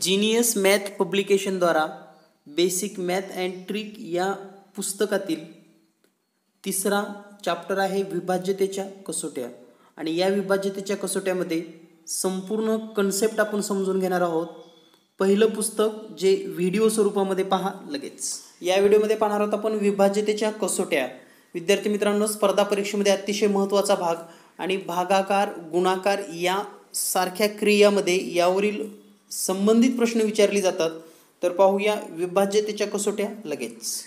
Genius math पब्लिकेशनद्वारा basic math and trick या पुस्तकातील तिसरा चॅप्टर आहे विभाज्यतेच्या कसोट्या. आणि या विभाज्यतेच्या कसोट्यामध्ये संपूर्ण कन्सेप्ट आपण समजून घेणार आहोत. पहिलं पुस्तक जे व्हिडिओ स्वरूपामध्ये पहा लगेच. या व्हिडिओमध्ये पाहणार आहोत आपण विभाज्यतेच्या कसोट्या. विद्यार्थी मित्रांनो, स्पर्धा परीक्षेमध्ये अतिशय महत्त्वाचा भाग आणि भागाकार गुणाकार या सारख्या क्रियामध्ये यावरील संबंधित प्रश्न विचारले जातात. तर पाहूया विभाज्यतेच्या कसोट्या लगेच.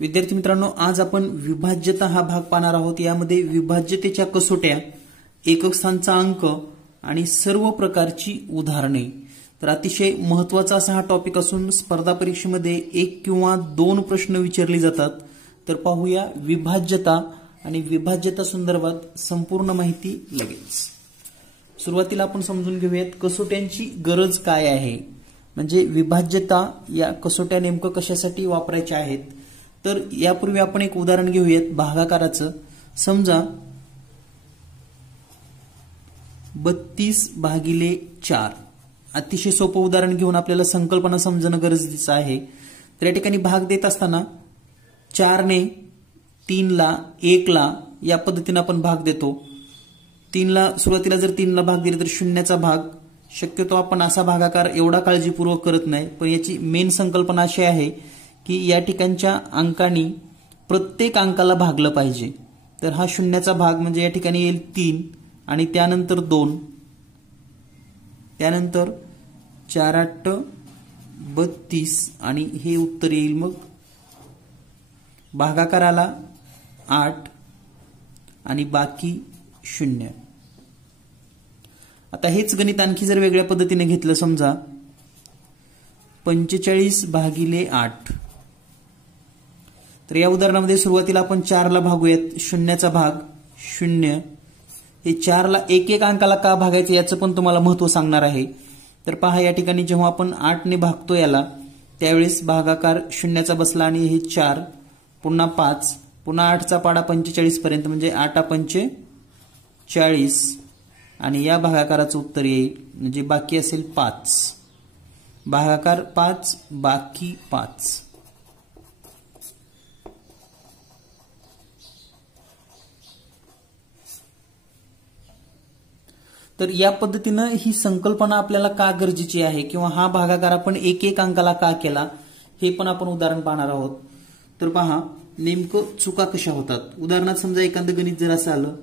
विद्यार्थी मित्रांनो, आज आपण विभाज्यता हा भाग पाहणार आहोत. यामध्ये विभाज्यतेच्या कसोट्या, एकक स्थानचा अंक आणि सर्व प्रकारची उदाहरणे. तर अतिशय महत्त्वाचा असा हा टॉपिक असून स्पर्धा परीक्षेमध्ये 1 किंवा 2 प्रश्न विचारले जातात. तर पाहूया विभाज्यता आणि विभाज्यता संदर्भात संपूर्ण माहिती लगेच. सुरुवातीला आपण समजून घेऊयात कसोट्यांची गरज काय आहे, म्हणजे विभाज्यता या कसोट्या नेमकं कशासाठी वापरायच्या आहेत. तर यापूर्वी आपण एक उदाहरण घेऊयात भागाकाराचं. समजा 32/4. अतिशय सोपं उदाहरण घेऊन आपल्याला संकल्पना समजणं गरजेचं आहे. तर या ठिकाणी भाग देत असताना 4 ने 3 ला 1 ला या पद्धतीने आपण भाग देतो. 3 ला सुरुवातीला जर 3 ला भाग दिले तर शून्याचा भाग. शक्यतो आपण असा भागाकार एवढा काळजीपूर्वक करत नाही, पण याची मेन संकल्पना अशी आहे की या ठिकाणच्या अंकांनी प्रत्येक अंकाला भागलं पाहिजे. तर हा शून्याचा भाग म्हणजे या ठिकाणी येईल 3 आणि त्यानंतर 2, त्यानंतर 4×8 = 32 आणि हे उत्तर येईल. मग भागाकाराला 8 आणि बाकी 0. आता हेच गणित आणखी जर वेगळ्या पद्धतीने घेतलं, समजा 45/8. तर या उदाहरणामध्ये सुरुवातीला आपण 4 ला भागूयात. शून्याचा भाग 0. हे 4 ला एक अंकाला का भागायचं याचं पण तुम्हाला महत्त्व सांगणार आहे. तर पहा, या ठिकाणी जेव्हा आपण 8 ने भागतो याला, त्यावेळेस भागाकार शून्याचा बसला आणि हे 4 पुन्हा 5 पुन्हा 8चा पाडा 45 पर्यंत, म्हणजे 8×5 = 40 आणि या भागाकाराचं उत्तर येईल, म्हणजे बाकी असेल 5. भागाकार 5 बाकी 5. तर या पद्धतीनं ही संकल्पना आपल्याला का गरजेची आहे किंवा हा भागाकार आपण एक अंकाला का केला हे पण आपण उदाहरण पाहणार आहोत. तर पहा नेमकं चुका कशा होतात. उदाहरणात समजा एखादं गणित जर असं आलं,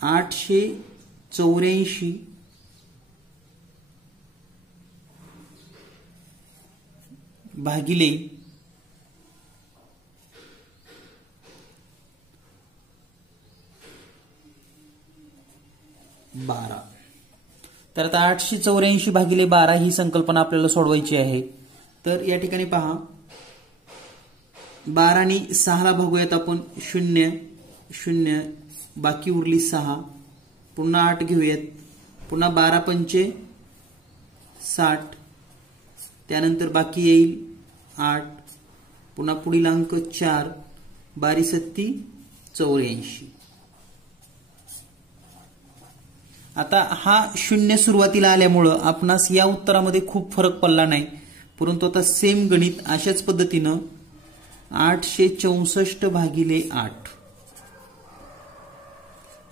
884 भागिले 12. तर आता 884 भागिले 12 ही संकल्पना आपल्याला सोडवायची आहे. तर या ठिकाणी पहा, 12 ने 6 ला भागूयात आपण. 0 0 बाकी उरली 6. पुन्हा 8 घेऊयात. पुन्हा 12×5 = 60. त्यानंतर बाकी येईल 8. पुन्हा पुढील अंक 4. 12×7 = 84. आता हा 0 सुरुवातीला आल्यामुळं आपणास या उत्तरामध्ये खूप फरक पडला नाही, परंतु आता सेम गणित अशाच पद्धतीनं 864/8.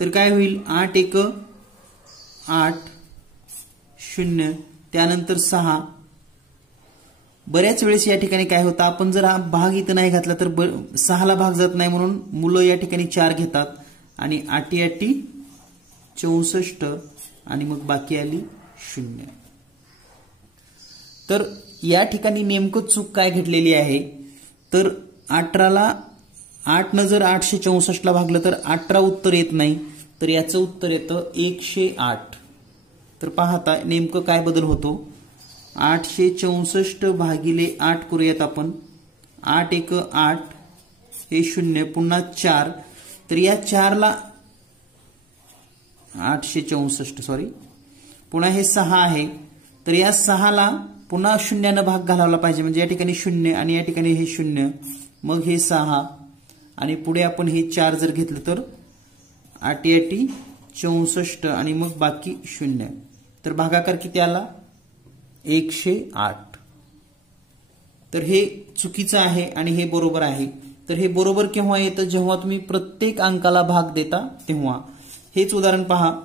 तर काय होईल, 8×1 = 8 0 त्यानंतर 6. बऱ्याच वेळेस या ठिकाणी काय होतं, आपण जर हा भाग इथं नाही घातला तर 6 ला भाग जात नाही, म्हणून मुलं या ठिकाणी 4 घेतात आणि 8×8 = 64 आणि मग बाकी आली 0. तर या ठिकाणी नेमकं चूक काय घडलेली आहे, तर 18ला 8 न जर 864 ला भागलं तर 18 उत्तर येत नाही, तर याचं उत्तर येतं 108. तर पाहता नेमकं काय बदल होतो. 864/8 करूयात आपण. 8×1 = 8 हे 0 पुन्हा 4. तर या 4 ला 864 पुन्हा हे 6 आहे, तर या 6 ला पुन्हा 0 भाग घालावला पाहिजे, म्हणजे या ठिकाणी 0 आणि या ठिकाणी हे 0, मग हे 6 आणि पुढे आपण हे 4 जर घेतलं तर 8 8 64 आणि मग बाकी 0. तर भागाकार किती आला 108. तर हे चुकीचं आहे आणि हे बरोबर आहे. तर हे बरोबर केव्हा येतं जेव्हा तुम्ही प्रत्येक अंकाला भाग देता तेव्हा. हेच उदाहरण पहा.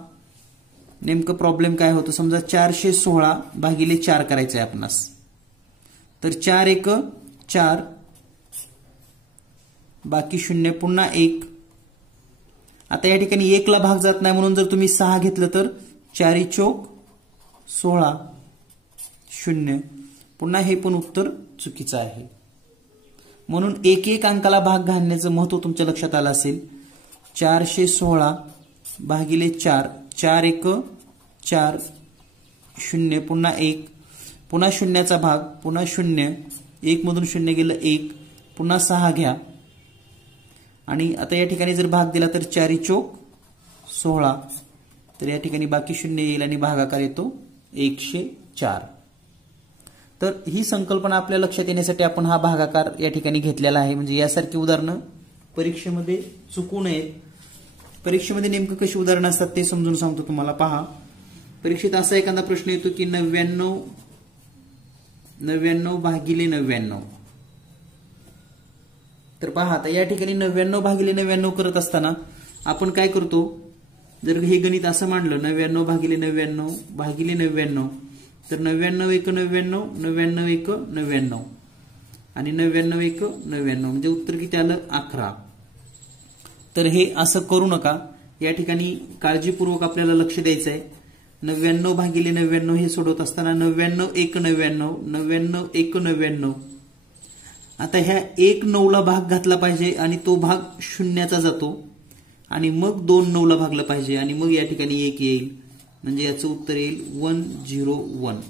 नेमकं प्रॉब्लेम काय होतं समजा 416 भागिले 4 करायचं आहे आपणास. तर 4 1 4 बाकी 0 पुन्हा 1. आता या ठिकाणी 1 ला भाग जात नाही म्हणून जर तुम्ही 6 घेतलं तर 4 चौक 16 0. पुन्हा हे पण उत्तर चुकीचं आहे. म्हणून एक एक अंकाला भाग घालण्याचं महत्व तुमच्या लक्षात आलं असेल. 416 भागिले 4 4 1 4 0 पुन्हा 1 पुन्हा शून्याचा भाग पुन्हा 0 1 मधून 0 गेलं 1 पुन्हा 6 घ्या आणि आता या ठिकाणी जर भाग दिला तर 4 चौक 16. तर या ठिकाणी बाकी 0 येईल आणि भागाकार येतो 104. तर ही संकल्पना आपल्या लक्षात येण्यासाठी आपण हा भागाकार या ठिकाणी घेतलेला आहे. म्हणजे यासारखी उदाहरणं परीक्षेमध्ये चुकू नयेत. परीक्षेमध्ये नेमकं कशी उदाहरणं असतात ते समजून सांगतो तुम्हाला. पहा, परीक्षेत असा एखादा प्रश्न येतो की 99 भागिले 99. तर पहा आता या ठिकाणी 99 भागिले 99 करत असताना आपण काय करतो, जर हे गणित असं मांडलं 99 भागिले 99 भागिले 99 तर 99 1 99 99 1 99 आणि 99 1 99 म्हणजे उत्तर किती आलं 11. तर हे असं करू नका. या ठिकाणी काळजीपूर्वक आपल्याला लक्ष द्यायचं आहे. 99 भागिले 99 हे सोडवत असताना 99 1 99 99 1 99. आता ह्या 1 9 ला भाग घातला पाहिजे आणि तो भाग शून्याचा जातो आणि मग 2 9 ला भागलं पाहिजे आणि मग या ठिकाणी 1 येईल. म्हणजे याचं उत्तर येईल 101.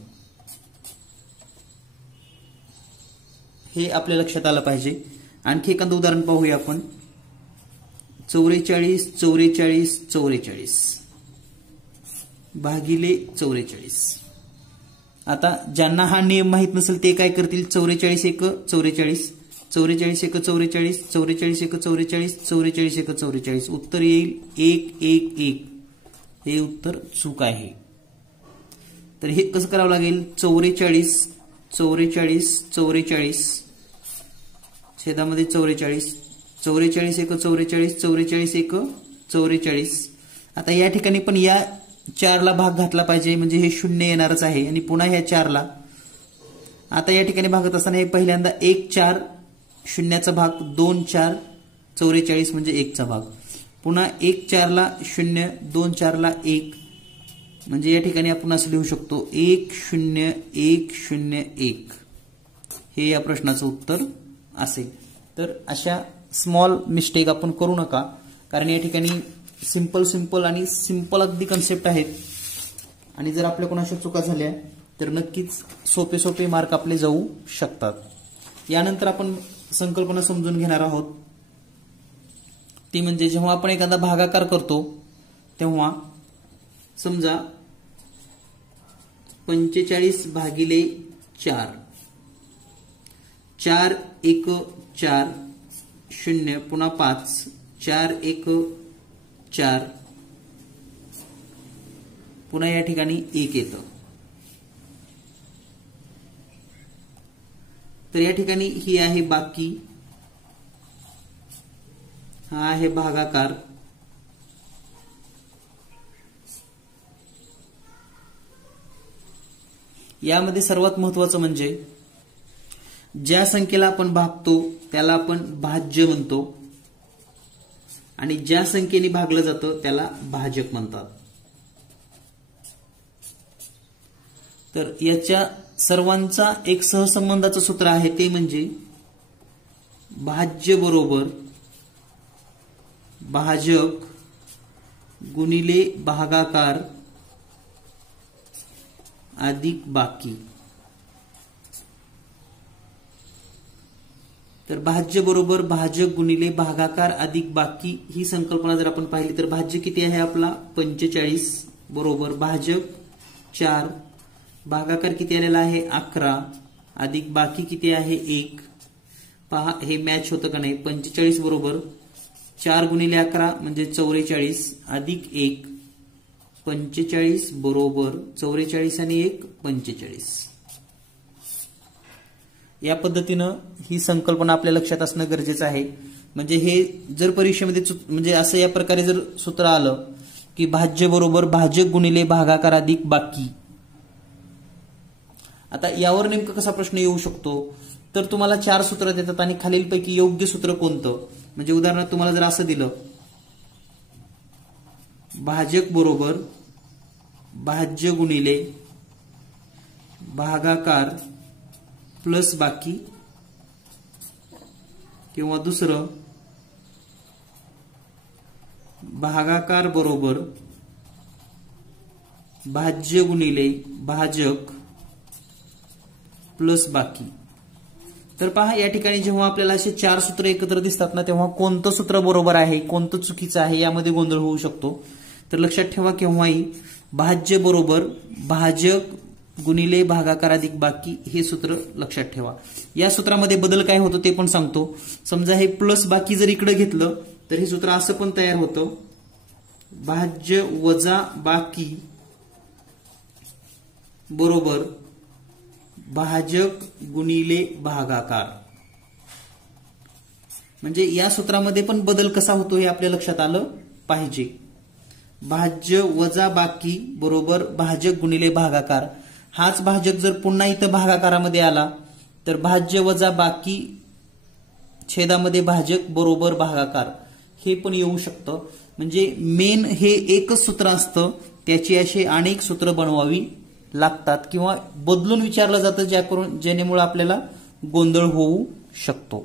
हे आपल्या लक्षात आलं पाहिजे. आणखी एखादं उदाहरण पाहूया आपण. 44 44 44 भागिले 44. आता ज्यांना हा नियम माहित नसेल ते काय करतील, 44 1 44 44 1 44 44 1 44 44 1 44. उत्तर येईल 1 1 1. हे उत्तर चूक आहे. तर हे कसं करावं लागेल, 44 44 44 छेदामध्ये 44 44 1 44 44 1 44. आता या ठिकाणी पण या 4 ला भाग घातला पाहिजे म्हणजे हे 0 येणारच आहे आणि पुन्हा ह्या 4 ला. आता या ठिकाणी भागत असताना हे पहिल्यांदा 1 4 शून्याचा भाग 2 4 44 म्हणजे 1 चा भाग. पुन्हा 1 4 ला 0 2 4 ला 1 म्हणजे या ठिकाणी आपण असं लिहू शकतो 1 0 1 0 1. हे या प्रश्नाचं उत्तर असेल. तर अशा स्मॉल मिस्टेक आपण करू नका, कारण या ठिकाणी सिंपल आणि सिंपल अगदी कन्सेप्ट आहेत आणि जर आपल्या कोणाच्या चुका झाल्या तर नक्कीच सोपे मार्क आपले जाऊ शकतात. यानंतर आपण संकल्पना समजून घेणार आहोत. ती म्हणजे जेव्हा आपण एखादा भागाकार करतो तेव्हा समजा 45 भागिले 4 4 1 4 0 पुन्हा 5 4 1 4 पुन्हा या ठिकाणी 1 येतं. तर या ठिकाणी ही आहे बाकी, हा आहे भागाकार. यामध्ये सर्वात महत्वाचं म्हणजे ज्या संख्येला आपण भागतो त्याला आपण भाज्य म्हणतो आणि ज्या संख्येने भागलं जातं त्याला भाजक म्हणतात. तर याच्या सर्वांचा एक सहसंबंधाचं सूत्र आहे, ते म्हणजे भाज्य बरोबर भाजक गुणिले भागाकार अधिक बाकी. तर भाज्य बरोबर भाजक गुणिले भागाकार अधिक बाकी ही संकल्पना जर आपण पाहिली तर भाज्य किती आहे आपला 45 बरोबर भाजक 4, भागाकार किती आलेला आहे 11 अधिक बाकी किती आहे 1. पहा हे मॅच होतं का नाही. 45 बरोबर 4 गुणिले 11 म्हणजे 44 अधिक 1. 45 बरोबर 44 आणि 1 45. या पद्धतीनं ही संकल्पना आपल्या लक्षात असणं गरजेचं आहे. म्हणजे हे जर परीक्षेमध्ये म्हणजे असं या प्रकारे जर सूत्र आलं की भाज्य बरोबर भाजक गुणिले भागाकार अधिक बाकी. आता यावर नेमकं कसा प्रश्न येऊ शकतो, तर तुम्हाला 4 सूत्र देतात आणि खालीलपैकी योग्य सूत्र कोणतं. म्हणजे उदाहरणार्थ तुम्हाला जर असं दिलं भाजक बरोबर भाज्य गुणिले भागाकार प्लस बाकी, किंवा दुसरं भागाकार बरोबर भाज्य गुणिले भाजक प्लस बाकी. तर पहा या ठिकाणी जेव्हा आपल्याला असे 4 सूत्र एकत्र दिसतात ना, तेव्हा कोणतं सूत्र बरोबर आहे कोणतं चुकीचं आहे यामध्ये गोंधळ होऊ शकतो. तर लक्षात ठेवा केव्हाही भाज्य बरोबर भाजक गुणिले भागाकार अधिक बाकी हे सूत्र लक्षात ठेवा. या सूत्रामध्ये बदल काय होतो ते पण सांगतो. समजा हे प्लस बाकी जर इकडे घेतलं तर हे सूत्र असं पण तयार होतं, भाज्य वजा बाकी बरोबर भाजक गुणिले भागाकार. म्हणजे या सूत्रामध्ये पण बदल कसा होतो हे आपल्या लक्षात आलं पाहिजे. भाज्य वजा बाकी बरोबर भाजक गुणिले भागाकार. हाच भाजक जर पुन्हा इथं भागाकारामध्ये आला तर भाज्य वजा बाकी छेदामध्ये भाजक बरोबर भागाकार हे पण येऊ शकतं. म्हणजे मेन हे एकच सूत्र असतं, त्याची अशी अनेक सूत्र बनवावी लागतात किंवा बदलून विचारलं जातं जेणेमुळे आपल्याला गोंधळ होऊ शकतो.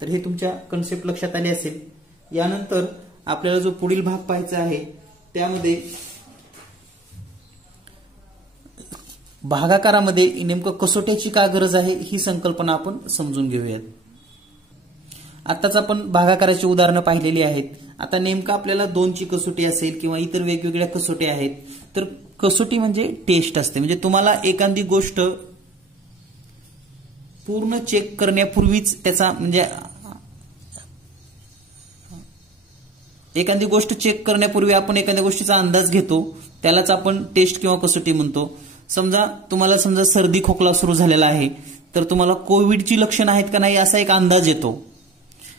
तर हे तुमच्या कन्सेप्ट लक्षात आले असेल. यानंतर आपल्याला जो पुढील भाग पाहायचा आहे त्यामध्ये भागाकारामध्ये नेमकं कसोट्याची का गरज आहे ही संकल्पना आपण समजून घेऊयात. आताच आपण भागाकाराची उदाहरणं पाहिलेली आहेत. आता नेमकं आपल्याला 2ची कसोटी असेल किंवा इतर वेगवेगळ्या कसोटी आहेत, तर कसोटी म्हणजे टेस्ट असते. म्हणजे तुम्हाला एखादी गोष्ट पूर्ण चेक करण्यापूर्वीच त्याचा म्हणजे एखादी गोष्ट चेक करण्यापूर्वी आपण एखाद्या गोष्टीचा अंदाज घेतो, त्यालाच आपण टेस्ट किंवा कसोटी म्हणतो. समजा तुम्हाला सर्दी खोकला सुरू झालेला आहे, तर तुम्हाला कोविडची लक्षणं आहेत का नाही असा एक अंदाज येतो.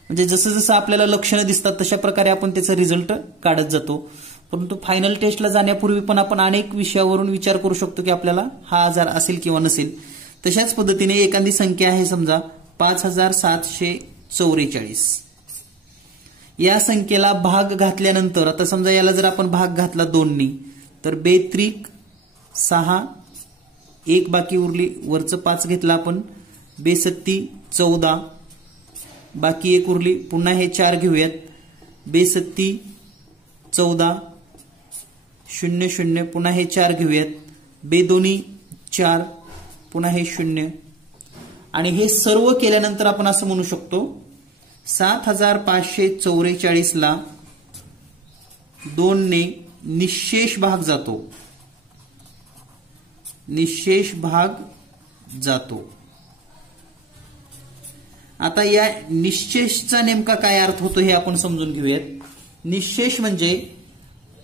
म्हणजे जसं जसं आपल्याला लक्षणं दिसतात तशा प्रकारे आपण त्याचा रिझल्ट काढत जातो. परंतु फायनल टेस्टला जाण्यापूर्वी पण आपण अनेक विषयावरून विचार करू शकतो की आपल्याला हा आजार असेल किंवा नसेल. तशाच पद्धतीने एखादी संख्या आहे समजा 5744. या संख्येला भाग घातल्यानंतर आता समजा याला जर आपण भाग घातला 2नी तर 2×3=6, 1 बाकी उरली, वरचं 5 घेतला आपण, 2×7=14, बाकी 1 उरली, पुन्हा हे 4 घेऊयात, 2×7=14, 0 0, पुन्हा हे 4 घेऊयात, 2×2=4, पुन्हा हे 0. आणि हे सर्व केल्यानंतर आपण असं म्हणू शकतो 7544 ला 2ने निःशेष भाग जातो. निःशेष भाग जातो. आता या निःशेषचा नेमका काय अर्थ होतो हे आपण समजून घेऊयात. निःशेष म्हणजे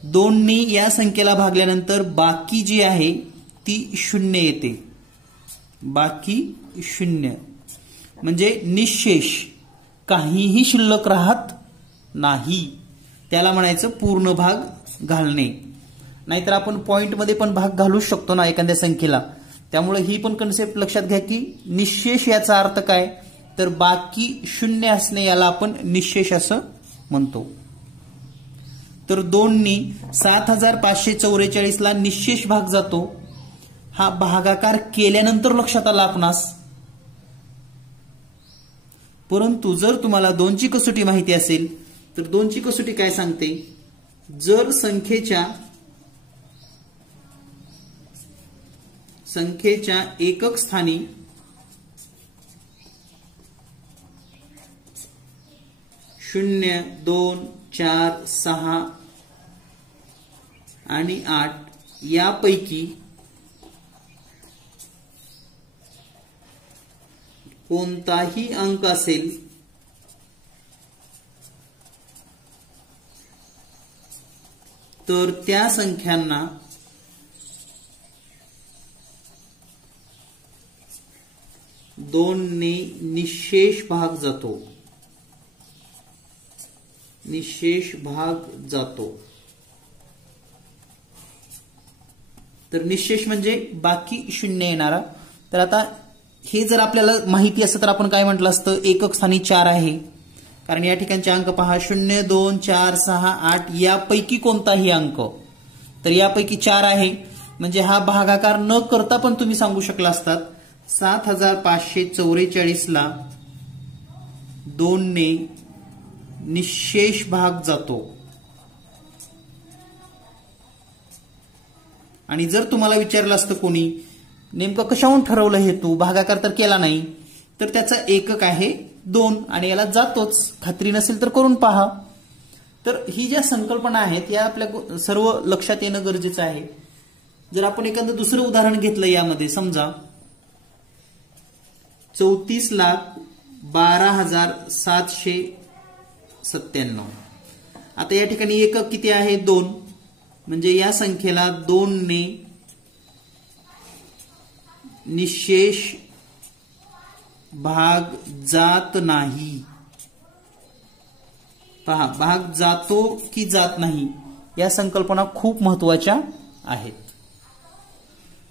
2नी या संख्येला भागल्यानंतर बाकी जी आहे ती 0 येते. बाकी 0 म्हणजे निःशेष, काहीही शिल्लक राहत नाही, त्याला म्हणायचं पूर्ण भाग घालणे. नाहीतर आपण पॉइंटमध्ये पण भाग घालू शकतो ना एखाद्या संख्येला. त्यामुळे ही पण कन्सेप्ट लक्षात घ्या की निःशेष याचा अर्थ काय, तर बाकी 0 असणे याला आपण निःशेष असं म्हणतो. तर 2नी 7544 ला निःशेष भाग जातो. हा भागाकार केल्यानंतर लक्षात आला आपणास. परंतु जर तुम्हाला 2ची कसोटी माहिती असेल तर 2ची कसोटी काय सांगते, जर संख्येच्या एकक स्थानी शून्य, 2, 4, 6 आणि 8 यापैकी कोणताही अंक असेल तर त्या संख्यांना दोनने निःशेष भाग जातो. निःशेष भाग जातो. तर निःशेष म्हणजे बाकी शून्य येणारा. तर आता हे जर आपल्याला माहिती असतं तर आपण काय म्हटलं असतं, एकक स्थानी 4 आहे. कारण या ठिकाणचे अंक पहा 0, 2, 4, 6, 8 यापैकी कोणताही अंक. तर यापैकी 4 आहे म्हणजे हा भागाकार न करता पण तुम्ही सांगू शकला असतात. 7544 ला 2 ने निःशेष भाग जातो. आणि जर तुम्हाला विचारलं असतं कोणी नेमकं कशावरून ठरवलं हे तू भागाकार तर केला नाही, तर त्याचा एकक आहे 2 आणि याला जातोच. खात्री नसेल तर करून पहा. तर ही ज्या संकल्पना आहेत या आपल्या सर्व लक्षात येणं गरजेचं आहे. जर आपण एखादं दुसरं उदाहरण घेतलं यामध्ये, समजा 34,12,797. आता या ठिकाणी एकक किती आहे 2, म्हणजे या संख्येला 2 ने निःशेष भाग जात नाही. पहा, भाग जातो की जात नाही या संकल्पना खूप महत्वाच्या आहेत.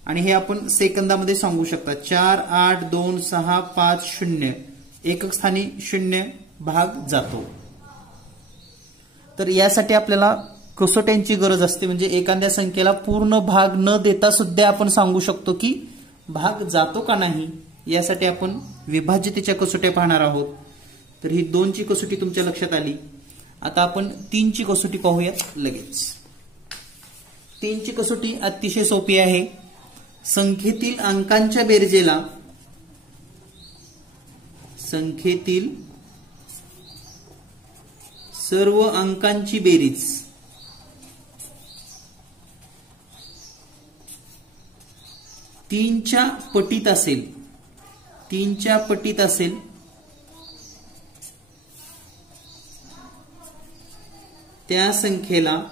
आणि हे आपण सेकंदामध्ये सांगू शकता. 4, 8, 2, 6, 5, 0 एकक स्थानी 0 भाग जातो. तर यासाठी आपल्याला कसोट्यांची गरज असते. म्हणजे एखाद्या संख्येला पूर्ण भाग न देता सुद्धा आपण सांगू शकतो की भाग जातो का नाही. यासाठी आपण विभाज्यतेच्या कसोट्या पाहणार आहोत. तर ही 2 ची कसोटी तुमच्या लक्षात आली. आता आपण 3 ची कसोटी पाहूयात लगेच. 3 ची कसोटी अतिशय सोपी आहे. संख्येतील अंकांच्या बेरजेला संख्येतील सर्व अंकांची बेरीज तीनच्या पटीत असेल, 3च्या पटीत असेल त्या संख्येला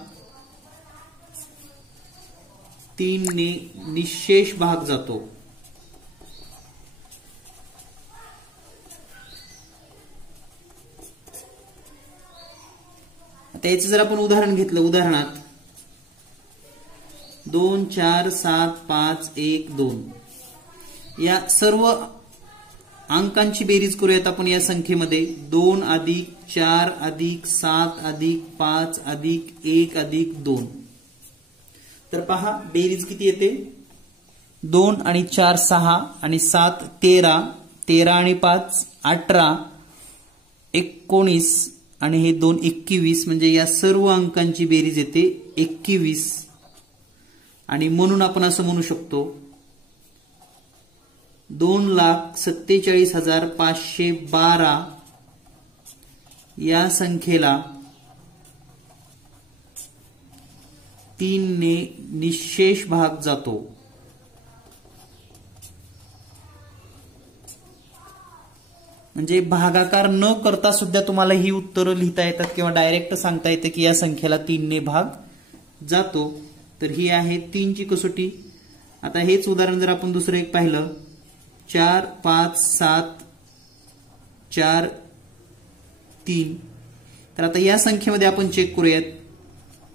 3 ने निःशेष भाग जातो. आता याचं जर आपण उदाहरण घेतलं, उदाहरणात 2, 4, 7, 5, 1, 2 या सर्व अंकांची बेरीज करूयात आपण या संख्येमध्ये. 2 अधिक 4 अधिक 7 अधिक 5 अधिक 1 अधिक 2. तर पहा बेरीज किती येते. 2 आणि 4 6 आणि 7 13, 13 आणि 5 18, 19 आणि हे 2 21. म्हणजे या सर्व अंकांची बेरीज येते 21. आणि म्हणून आपण असं म्हणू शकतो 2,47,512 या संख्येला 3 ने निःशेष भाग जातो. म्हणजे भागाकार न करता सुद्धा तुम्हाला ही उत्तरं लिहिता येतात किंवा डायरेक्ट सांगता येतं की या संख्येला 3 ने भाग जातो. तर ही आहे 3 ची कसोटी. आता हेच उदाहरण जर आपण दुसरं एक पाहिलं, 4, 5, 7, 4, 3. तर आता या संख्येमध्ये आपण चेक करूयात.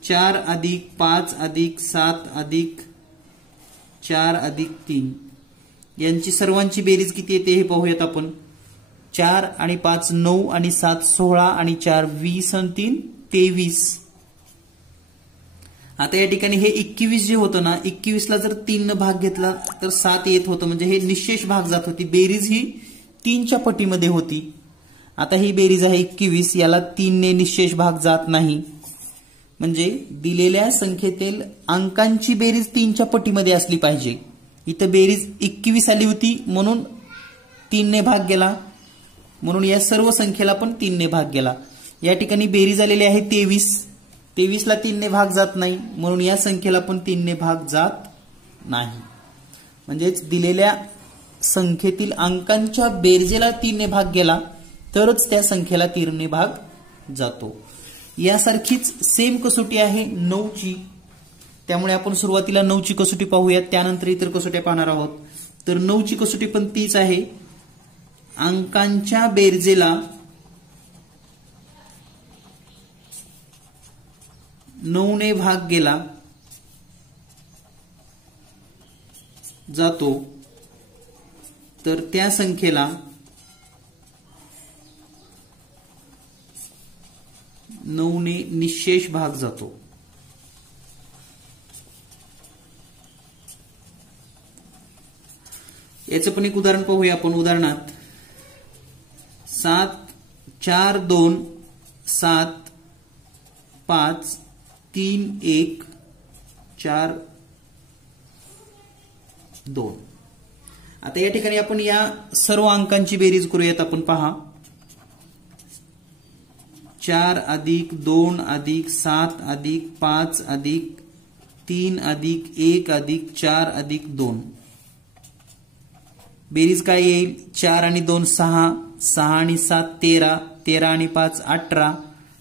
4 अधिक 5 अधिक 7 अधिक 4 अधिक 3 यांची सर्वांची बेरीज किती येते हे पाहूयात आपण. 4 आणि 5 9 आणि 7 16 आणि 4 20 आणि 3 23. आता या ठिकाणी हे 21 जे होतं ना, 21 ला जर 3 न भाग घेतला तर 7 येत होतं. म्हणजे हे निःशेष भाग जात होती. बेरीज ही 3च्या पटीमध्ये होती. आता ही बेरीज आहे 21, याला 3 ने निःशेष भाग जात नाही. म्हणजे दिलेल्या संख्येतील अंकांची बेरीज 3च्या पटीमध्ये असली पाहिजे. इथं बेरीज 21 आली होती म्हणून 3 ने भाग गेला. म्हणून या सर्व संख्येला पण 3 ने भाग गेला. या ठिकाणी बेरीज आलेली आहे 23. 23 ला 3 ने भाग जात नाही म्हणून या संख्येला पण 3 ने भाग जात नाही. म्हणजेच दिलेल्या संख्येतील अंकांच्या बेरजेला 3 ने भाग गेला तरच त्या संख्येला 3 ने भाग जातो. यासारखीच सेम कसोटी आहे 9 ची. त्यामुळे आपण सुरुवातीला 9 ची कसोटी पाहूयात, त्यानंतर इतर कसोट्या पाहणार आहोत. तर 9 ची कसोटी पण तीच आहे. अंकांच्या बेरजेला 9 ने भाग गेला जातो तर त्या संख्येला 9 ने निःशेष भाग जातो. याचं पण एक उदाहरण पाहूया आपण. उदाहरणात 7 4 2 7 5 3 1 4 2. आता या ठिकाणी आपण या सर्व अंकांची बेरीज करूयात. आपण पहा 4 अधिक 2 अधिक 7 अधिक 5 अधिक 3 अधिक 1 अधिक 4 अधिक 2. बेरीज काय येईल? 4 आणि 2 6, 6 आणि 7 13, 13 आणि 5 18,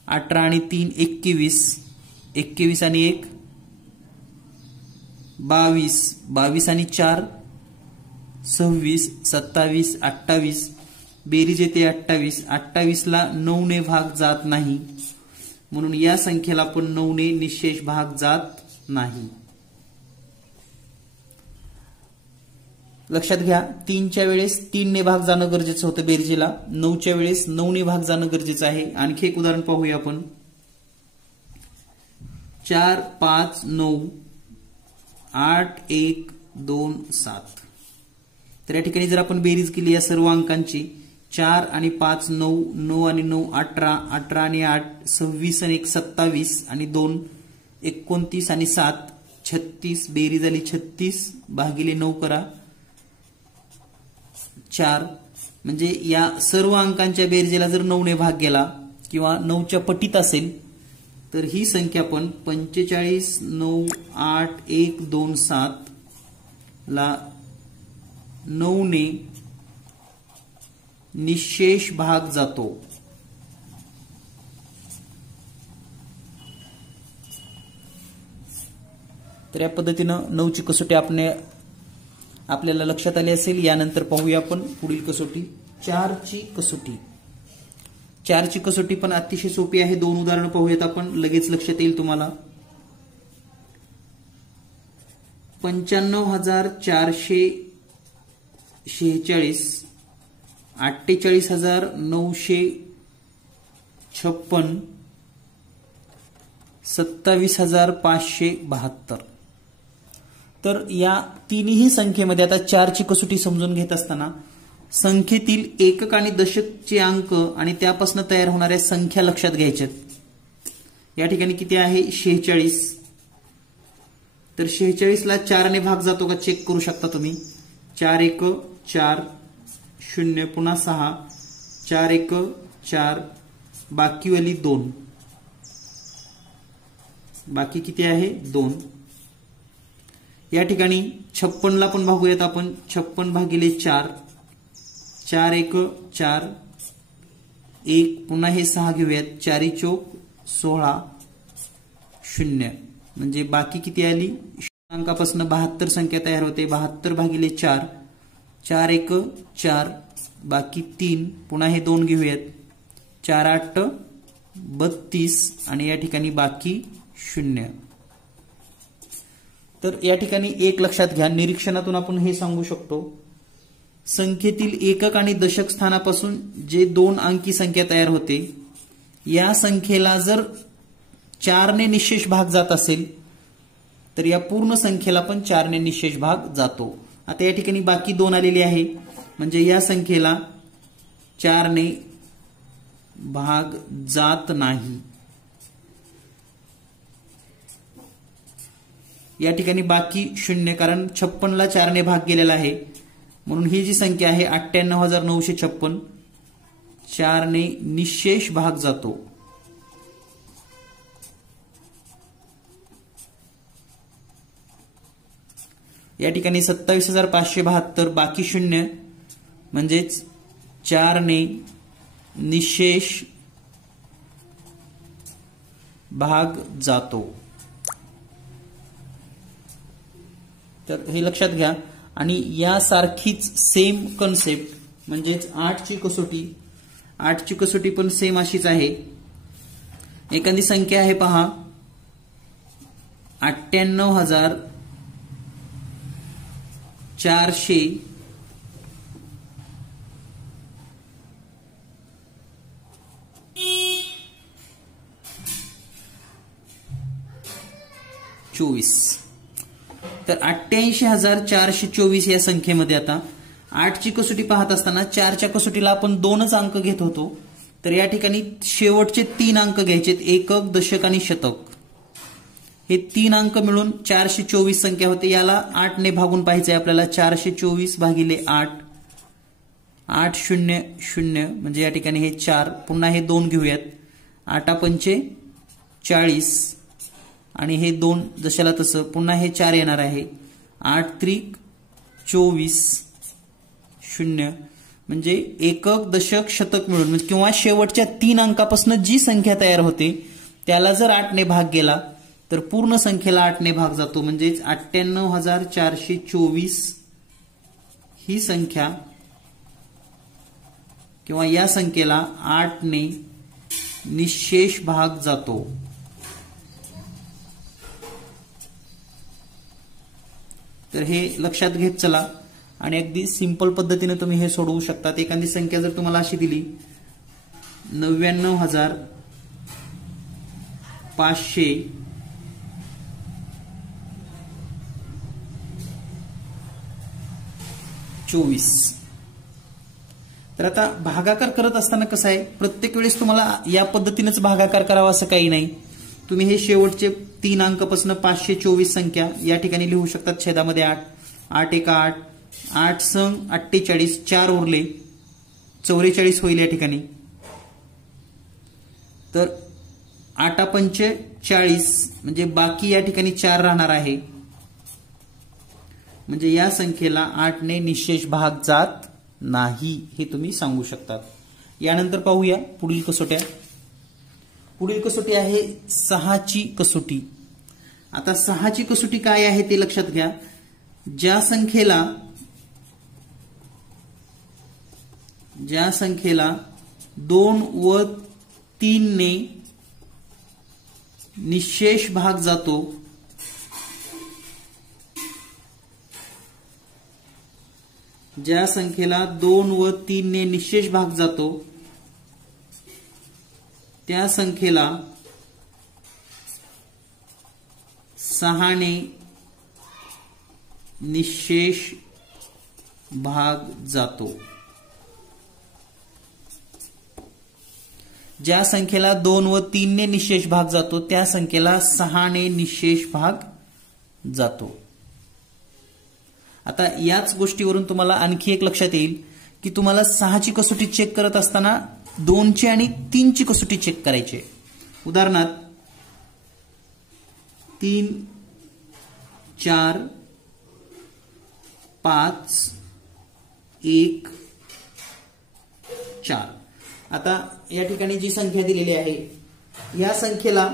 18 आणि 3 21, 21 आणि 1 22, 22 आणि 4 26, 27 28. बेरीज येते 28. 28 ला 9 ने भाग जात नाही, म्हणून या संख्येला पण 9 ने निःशेष भाग जात नाही. लक्षात घ्या, 3 च्या वेळेस 3 ने भाग जाणं गरजेचं होतं बेरजेला. 9 च्या वेळेस 9 ने भाग जाणं गरजेचं आहे. आणखी एक उदाहरण पाहूया आपण. 4 5 9 8 1 2 7. तर या ठिकाणी जर आपण बेरीज केली या सर्व अंकांची, 4 आणि 5 9, 9 आणि 9 18, 18 आणि 8 26 आणि 1 27 आणि 2 29 आणि 7 36. बेरीज आली 36 भागिले 9 करा 4. म्हणजे या सर्व अंकांच्या बेरजेला जर 9 ने भाग गेला किंवा 9 च्या पटीत असेल तर ही संख्या पण 45 9 8 1 2 7 ला 9 ने निःशेष भाग जातो. तर या पद्धतीनं 9 ची कसोटी आपल्याला लक्षात आली असेल. यानंतर पाहूया आपण पुढील कसोटी 4 ची कसोटी. 4 ची कसोटी पण अतिशय सोपी आहे. 2 उदाहरणं पाहूयात आपण, लगेच लक्षात येईल तुम्हाला. 95,446, 48,956, 27,572. तर या तिन्ही संख्येमध्ये आता 4 ची कसोटी समजून घेत असताना संख्येतील एकक आणि दशकचे अंक आणि त्यापासून तयार होणाऱ्या संख्या लक्षात घ्यायच्यात. या ठिकाणी किती आहे? 46. तर 46 ला 4 ने भाग जातो का चेक करू शकता तुम्ही. 4 1 4 0 पुन्हा 6, 4 1 4, बाकीवाली 2, बाकी किती आहे? 2. या ठिकाणी 56 ला पण भागूयात आपण. 56 भागिले 4, 4 1 4 1, पुन्हा हे 6 घेऊयात. 4 4 16 0. म्हणजे बाकी किती आली? अंकापासून 72 संख्या तयार होते. 72 भागिले 4, 4 1 4, बाकी 3, पुन्हा हे 2 घेऊयात. 4 8 32 आणि या ठिकाणी बाकी 0. तर या ठिकाणी एक लक्षात घ्या, निरीक्षणातून आपण हे सांगू शकतो, संख्येतील एकक आणि दशक स्थानापासून जे 2 अंकी संख्या तयार होते या संख्येला जर 4 ने निःशेष भाग जात असेल तर या पूर्ण संख्येला पण 4 ने निःशेष भाग जातो. आता या ठिकाणी बाकी 2 आलेली आहे, म्हणजे या संख्येला 4 ने भाग जात नाही. या ठिकाणी बाकी 0, कारण 56 ला 4 ने भाग गेलेला आहे, म्हणून ही जी संख्या आहे 98,956 4 ने निःशेष भाग जातो. या ठिकाणी 27,572 बाकी शून्य म्हणजेच 4 ने निशेष भाग जातो. तर हे लक्षात घ्या. आणि यासारखीच सेम कन्सेप्ट म्हणजेच 8ची कसोटी पण सेम अशीच आहे. एखादी संख्या आहे पहा 98,424. तर 88,424 या संख्येमध्ये आता 8ची कसोटी पाहत असताना 4च्या कसोटीला आपण 2च अंक घेत होतो. तर या ठिकाणी शेवटचे 3 अंक घ्यायचे, एकक, दशक आणि शतक. हे 3 अंक मिळून 424 संख्या होते. याला 8 ने भागून पाहायचंय आपल्याला. 424 भागिले 8, 800 म्हणजे या ठिकाणी हे 4. पुन्हा हे 2 घेऊयात. 8×5 40 आणि हे 2 जशाला तसं. पुन्हा हे 4 येणार आहे. 8×3 24 0 म्हणजे एकक, दशक, शतक मिळून किंवा शेवटच्या 3 अंकापासून जी संख्या तयार होते त्याला जर 8 ने भाग गेला तर पूर्ण संख्येला 8 ने भाग जातो. म्हणजेच 98,424 ही संख्या किंवा या संख्येला 8 ने निशेष भाग जातो. तर हे लक्षात घेत चला आणि अगदी सिंपल पद्धतीने तुम्ही हे सोडवू शकता. एखादी संख्या जर तुम्हाला अशी दिली 99,524. तर आता भागाकार करत असताना कसं आहे, प्रत्येक वेळेस तुम्हाला या पद्धतीनेच भागाकार करावा असं काही नाही. तुम्ही हे शेवटचे 3 अंकापासून 524 संख्या या ठिकाणी लिहू शकतात. छेदामध्ये 8, 8 × 8, 8 संग 48, 4 उरले 44 होईल या ठिकाणी. तर 8×5 40 म्हणजे बाकी या ठिकाणी 4 राहणार आहे. म्हणजे या संख्येला 8 ने निशेष भाग जात नाही हे तुम्ही सांगू शकतात. यानंतर पाहूया पुढील कसोट्या. पुढील कसोटी आहे 6ची कसोटी. आता 6ची कसोटी काय आहे ते लक्षात घ्या. ज्या संख्येला 2 व 3 ने निशेष भाग जातो ज्या संख्येला 2 व 3 ने निशेष भाग जातो त्या संख्येला 6 ने निशेष भाग जातो. ज्या संख्येला 2 व 3 ने निशेष भाग जातो त्या संख्येला 6 ने निशेष भाग जातो. आता याच गोष्टीवरून तुम्हाला आणखी एक लक्षात येईल की तुम्हाला 6ची कसोटी चेक करत असताना 2ची आणि 3ची कसोटी चेक करायची. उदाहरणार्थ 3, 4, 5, 1, 4. आता या ठिकाणी जी संख्या दिलेली आहे या संख्येला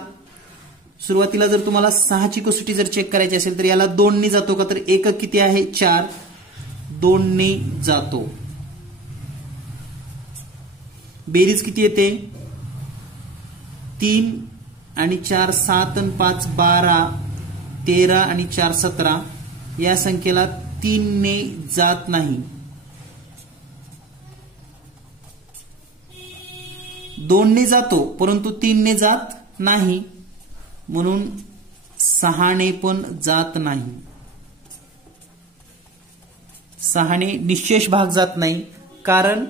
सुरुवातीला जर तुम्हाला 6ची कसोटी जर चेक करायची असेल तर याला 2 ने जातो का, तर एकक किती आहे 4, 2 ने जातो. बेरीज किती येते 3 आणि 4 7 आणि 5 12, 13 आणि 4 17. या संख्येला 3 ने जात नाही. 2 ने जातो परंतु 3 ने जात नाही म्हणून 6 ने पण जात नाही. 6 ने निशेष भाग जात नाही कारण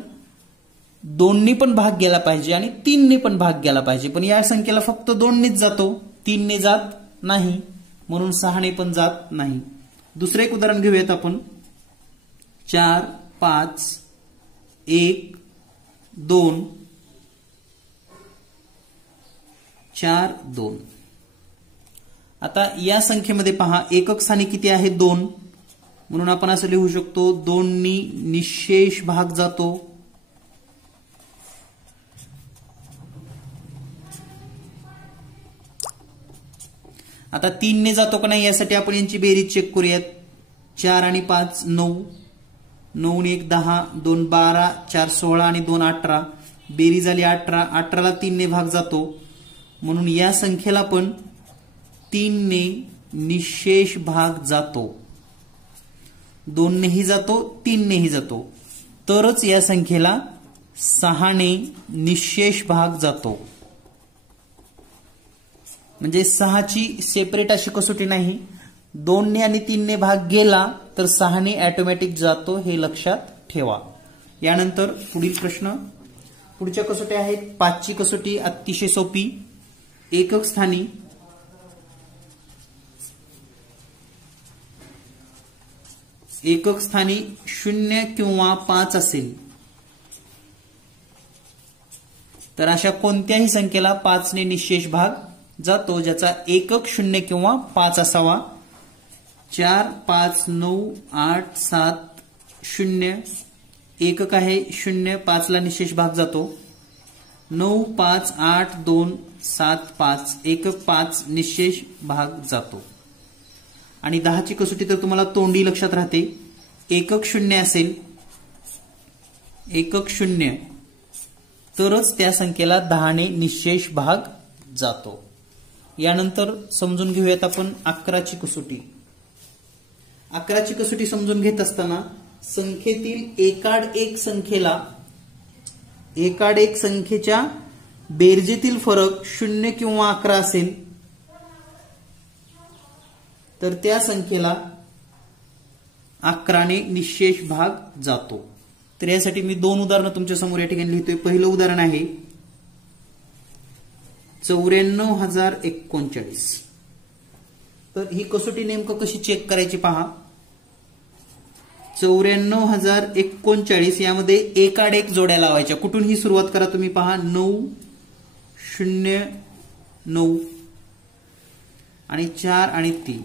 2 ने पण भाग गेला पाहिजे आणि 3 ने पण भाग गेला पाहिजे. पण या संख्येला फक्त 2 नेच जातो, 3 ने जात नाही म्हणून 6 ने पण जात नाही. दुसरे एक उदाहरण घेऊयात आपण. 4, 5, 1, 2, 4, 2. आता या संख्येमध्ये पहा एकक स्थानी किती आहे 2, म्हणून आपण असं लिहू शकतो 2 नी निशेष भाग जातो. आता 3 ने जातो का नाही यासाठी आपण यांची बेरीज चेक करूयात. 4 आणि 5 9, 9 ने 1 10, 2 12, 4 16 आणि 2 18. बेरीज झाली 18. 18ला 3 ने भाग जातो म्हणून या संख्येला पण 3 ने निशेष भाग जातो. 2 नेही जातो, 3 नेही जातो, तरच या संख्येला 6 ने निशेष भाग जातो. म्हणजे 6 ची सेपरेट अशी कसोटी नाही. 2 ने आणि 3 ने भाग गेला तर 6 ने ऑटोमॅटिक जातो, हे लक्षात ठेवा. यानंतर पुढील प्रश्न. पुढच्या कसोट्या आहेत. 5 ची कसोटी अतिशय सोपी. एकक स्थानी एकक स्थानी 0 किंवा 5 असेल तर अशा कोणत्याही संख्येला 5 ने निशेष भाग जातो ज्याचा एकक 0 किंवा 5 असावा. 4 5 9 8 7 0 एकक आहे 0, 5 ला निशेष भाग जातो. 9 5 8 2 7 5 एकक 5 निशेष भाग जातो. आणि 10 ची कसोटी तर तुम्हाला तोंडी लक्षात राहते. एकक 0 असेल, एकक 0 तरच त्या संख्येला 10 ने निशेष भाग जातो. यानंतर समजून घेऊयात आपण 11 ची कसोटी. 11 ची कसोटी समजून घेत असताना संख्येतील एकाड एक संख्येच्या बेरजेतील फरक 0 किंवा 11 असेल तर त्या संख्येला 11 ने निशेष भाग जातो. तर यासाठी मी 2 उदाहरणं तुमच्या समोर या ठिकाणी लिहितोय. पहिलं उदाहरण आहे 94,039. तर ही कसोटी नेमकं कशी चेक करायची पहा. 94,039 यामध्ये एकाड एक जोड्या लावायच्या. कुठूनही सुरुवात करा तुम्ही पहा. 9 0 9 आणि 4 आणि 3.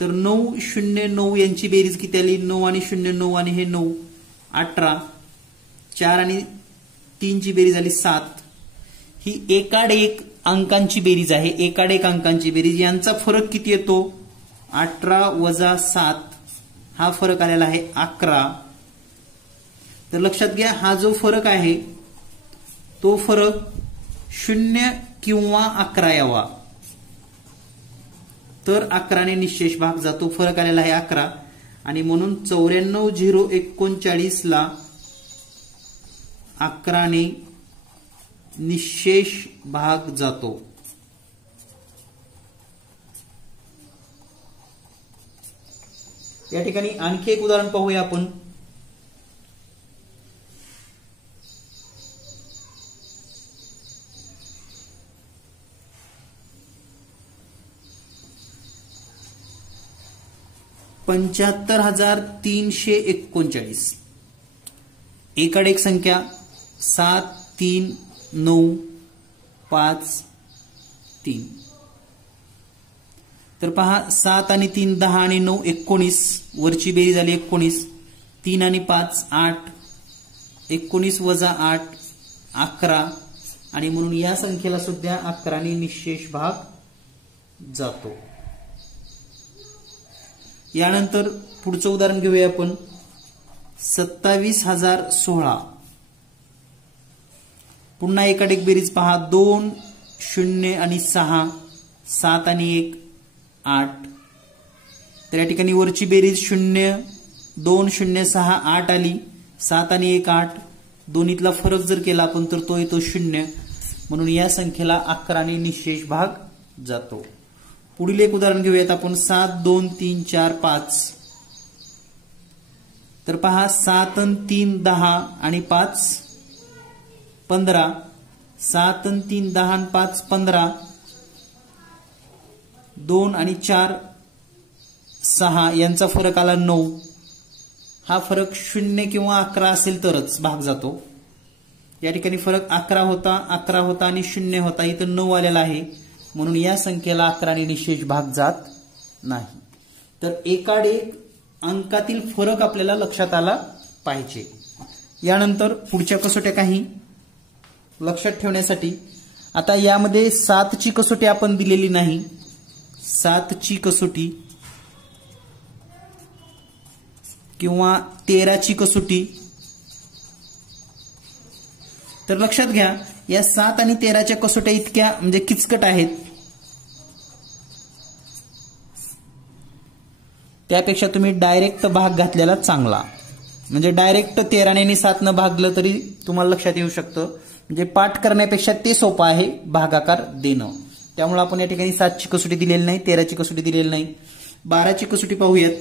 तर 9 0 9 यांची बेरीज किती आली. 9 आणि 0 9 आणि हे 9 18. 4 आणि 3 ची बेरीज आली 7. ही एकाड एक अंकांची बेरीज आहे. एकाड एक अंकांची बेरीज यांचा फरक किती येतो. 18 वजा 7 हा फरक आलेला आहे 11. तर लक्षात घ्या हा जो फरक आहे तो फरक 0 किंवा 11 यावा तर 11 ने निशेष भाग जातो. फरक आलेला आहे 11 आणि म्हणून 94,039 ला 11 ने निशेष भाग जातो. या ठिकाणी आणखी एक उदाहरण पाहूया आपण. $75,339. एकाड एक संख्या 7 3 9 5 3. तर पहा 7 आणि 3 10 आणि 9 19. वरची बेरीज झाली 19. 3 आणि 5 8. 19 वजा 8 11 आणि म्हणून या संख्येला सुद्धा 11 ने निशेष भाग जातो. यानंतर पुढचं उदाहरण घेऊया आपण. 27,016. पुन्हा एकाड एक बेरीज पहा. 2 0 आणि 6 7 आणि 1 8. तर या ठिकाणी वरची बेरीज 0 2 0 6 8 आली. 7 आणि 1 8. दोन्हीतला फरक जर केला आपण तर तो येतो 0. म्हणून या संख्येला 11 ने निशेष भाग जातो. पुढील एक उदाहरण घेऊयात आपण. 7 2 3 4 5. तर पहा 7 आणि 3 10 आणि 5 15. 7 आणि 3 10 आणि 5 15. 2 आणि 4 6 यांचा फरक आला 9. हा फरक 0 किंवा 11 असेल तरच भाग जातो. या ठिकाणी फरक 11 होता आणि 0 होता. इथं 9 आलेला आहे म्हणून या संख्येला 11 ने निशेष भाग जात नाही. तर एकाड एक अंकातील फरक आपल्याला लक्षात आला पाहिजे. यानंतर पुढच्या कसोट्या काही लक्षात ठेवण्यासाठी. आता यामध्ये 7ची कसोटी आपण दिलेली नाही. 7ची कसोटी किंवा 13ची कसोटी. तर लक्षात घ्या, या 7 आणि 13च्या कसोट्या इतक्या म्हणजे किचकट आहेत. त्यापेक्षा तुम्ही डायरेक्ट भाग घातलेला चांगला. म्हणजे डायरेक्ट 13ने आणि 7ने भागलं तरी तुम्हाला लक्षात येऊ शकतं. म्हणजे पाठ करण्यापेक्षा ते सोपं आहे भागाकार देणं. त्यामुळे आपण या ठिकाणी 7ची कसोटी दिलेली नाही, 13ची कसोटी दिलेली नाही. 12ची कसोटी पाहूयात.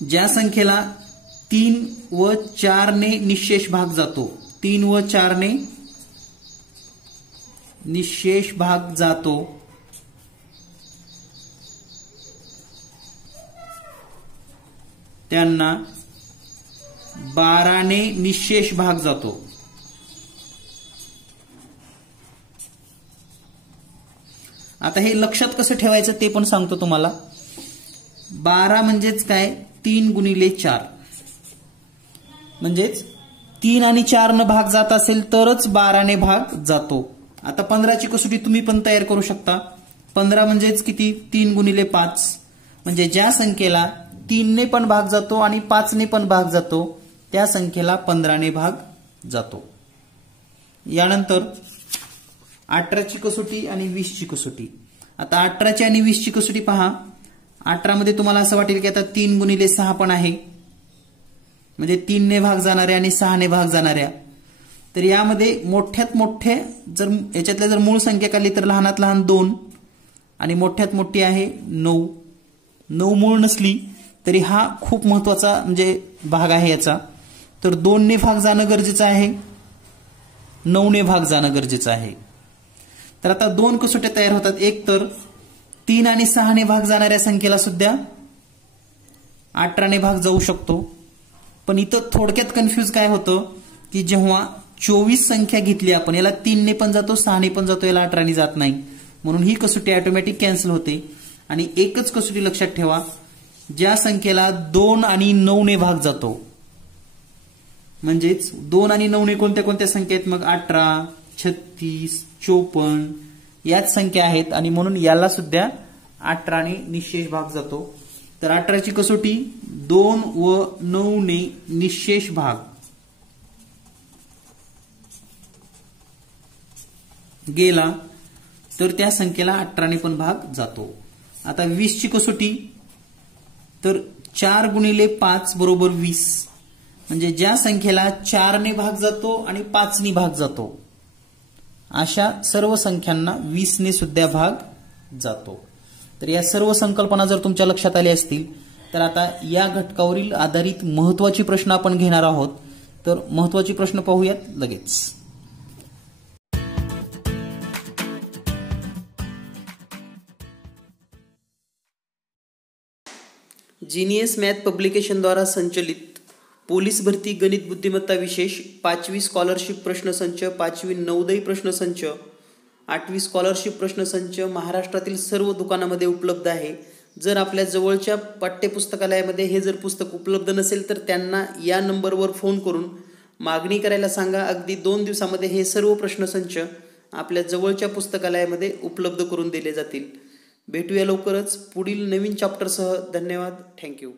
ज्या संख्येला 3 व 4 ने निःशेष भाग जातो, 3 व 4 ने निःशेष भाग जातो, त्यांना 12 ने निःशेष भाग जातो. आता हे लक्षात कसं ठेवायचं ते पण सांगतो तुम्हाला. 12 म्हणजेच काय, 3 गुणिले 4. म्हणजेच 3 आणि 4 न भाग जात असेल तरच 12 ने भाग जातो. आता 15ची कसोटी तुम्ही पण तयार करू शकता. 15 म्हणजेच किती, 3 गुणिले 5. म्हणजे ज्या संख्येला 3 ने पण भाग जातो आणि 5 ने पण भाग जातो त्या संख्येला 15 ने भाग जातो. यानंतर 18ची कसोटी आणि 20ची कसोटी. आता 18ची आणि 20ची कसोटी पहा. 18 मध्ये तुम्हाला असं वाटेल की आता 3 गुणिले 6 पण आहे, म्हणजे 3 ने भाग जाणाऱ्या आणि 6 ने भाग जाणाऱ्या. तर यामध्ये मोठ्यात मोठे जर याच्यातल्या जर मूळ संख्या काढली तर लहानात लहान 2 आणि मोठ्यात मोठी आहे 9. 9 मूळ नसली तरी हा खूप महत्वाचा म्हणजे भाग आहे याचा. तर 2 ने भाग जाणं गरजेचं आहे, 9 ने भाग जाणं गरजेचं आहे. तर आता 2 कसोट्या तयार होतात. एक तर 3 आणि 6 ने भाग जाणाऱ्या संख्येला सुद्धा 18 ने भाग जाऊ शकतो. पण इथं थोडक्यात कन्फ्यूज काय होतं की जेव्हा 24 संख्या घेतली आपण, याला 3 ने पण जातो, 6 ने पण जातो, याला 18 ने जात नाही. म्हणून ही कसोटी ऑटोमॅटिक कॅन्सल होते. आणि एकच कसोटी लक्षात ठेवा, ज्या संख्येला 2 आणि 9 ने भाग जातो. म्हणजेच 2 आणि 9 ने कोणत्या कोणत्या संख्या आहेत मग, 18, 36, 54 याच संख्या आहेत. आणि म्हणून याला सुद्धा 18 ने निःशेष भाग जातो. तर 18ची कसोटी 2 व 9 ने निःशेष भाग गेला तर त्या संख्येला 18 ने पण भाग जातो. आता 20ची कसोटी तर 4 गुणिले 5 बरोबर 20. म्हणजे ज्या संख्येला 4 ने भाग जातो आणि 5 ने भाग जातो अशा सर्व संख्यांना 20 ने सुद्धा भाग जातो. तर या सर्व संकल्पना जर तुमच्या लक्षात आल्या असतील तर आता या घटकावरील आधारित महत्वाचे प्रश्न आपण घेणार आहोत. तर महत्वाचे प्रश्न पाहूयात लगेच. जीनियस मॅथ पब्लिकेशन द्वारा संचलित पोलीस भरती गणित बुद्धिमत्ता विशेष 5वी स्कॉलरशिप प्रश्नसंच, 5वी नवोदय प्रश्नसंच, 8वी स्कॉलरशिप प्रश्नसंच महाराष्ट्रातील सर्व दुकानामध्ये उपलब्ध आहे. जर आपल्या जवळच्या पाठ्यपुस्तकालयामध्ये हे जर पुस्तक उपलब्ध नसेल तर त्यांना या नंबरवर फोन करून मागणी करायला सांगा. अगदी 2 दिवसामध्ये हे सर्व प्रश्नसंच आपल्या जवळच्या पुस्तकालयामध्ये उपलब्ध करून दिले जातील. भेटूया लवकरच पुढील नवीन चॅप्टरसह. धन्यवाद. थँक्यू.